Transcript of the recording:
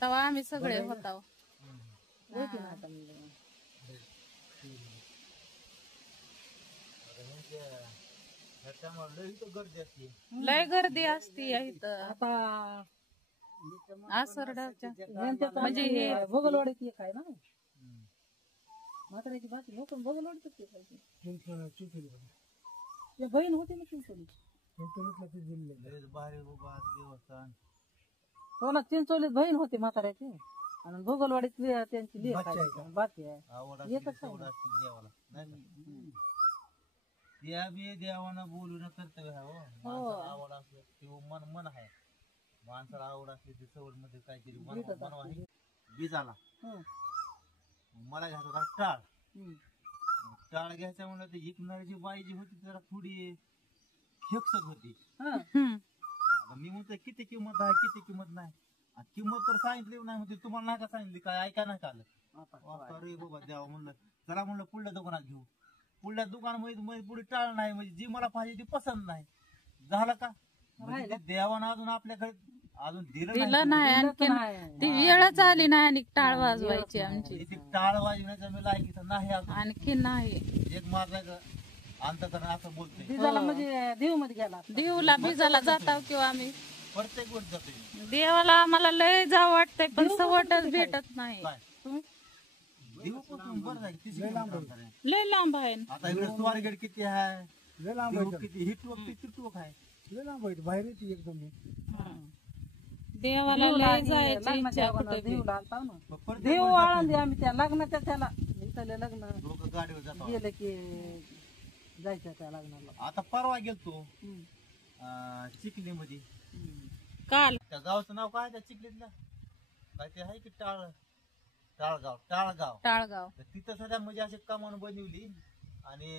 तेव्हा आम्ही सगळे होतो. होती ना आता मी. लय गर्दी असती इथं आता आसरडाच्या. म्हणजे हे भोगलवाडीत एक आहे ना म्हाताऱ्याची बाकी लोक भोगलवाडीतच ते खायचे. ते बहीण होती ना चिंचोलीत. हो ना, चिंचोलीत बहीण होती म्हाताऱ्याची आणि भोगलवाडीत त्यांची लेक आहे. बाकी आहे एकच आहे ना. त्या बी देवानं बोलून कर्तव्य आहे हो. माणसाला आवड असलं किंवा मन आहे. माणसाला आवड असली ती सवड मध्ये काहीतरी मनवा आहे. बीज आला मला घ्यायचा होता टाळ. टाळ घ्यायचा म्हणलं तर इकणारी बाई जी होती जरा थोडी खेकसत होती. आता मी म्हणतो किती किंमत आहे किती किंमत नाही. किंमत तर सांगितली नाही म्हणजे तुम्हाला नाही का सांगितली काय ऐका नाही का आलं. अरे बाबा द्यावं म्हणलं जरा म्हणलं पुढल्या दुकानात घेऊ. पुढल्या दुकानामध्ये पुढे टाळ नाही म्हणजे जी मला पाहिजे ती पसंत नाही झालं का. म्हणजे देवानं अजून आपल्याकडे अजून दिलं नाही आणखी ती वेळच आली नाही आणि टाळ वाजवायची आमची. टाळ वाजवण्याचा मी लायकीचा नाही आणखी नाही. एक माझा अंतकरण असं बोलतोय बिजाला म्हणजे देव मध्ये गेला. देवला बिजाला जाताव किंवा आम्ही प्रत्येक गोष्ट जातोय. देवाला आम्हाला लय जावं वाटतंय पण सवटच भेटत नाही. देवापासून बरं आहे किती लय लांब आहे. आता इकडे स्वारगेट किती आहे किती हिटवक किती टोक आहे लय लांब आहे बाहेर येते एकदम. देवाला लय जायची इच्छा कुठे देव आळंदी आम्ही त्या लग्नाच्या त्याला इथले लग्न लोक गाडीवर जातात गेले की जायचं त्या लग्नाला. आता परवा गेलतो चिखली मध्ये. काल त्या गावचं नाव काय त्या चिखलीतलं काय ते आहे की टाळगाव. टाळगाव तिथं सध्या म्हणजे अशी कमान बनवली आणि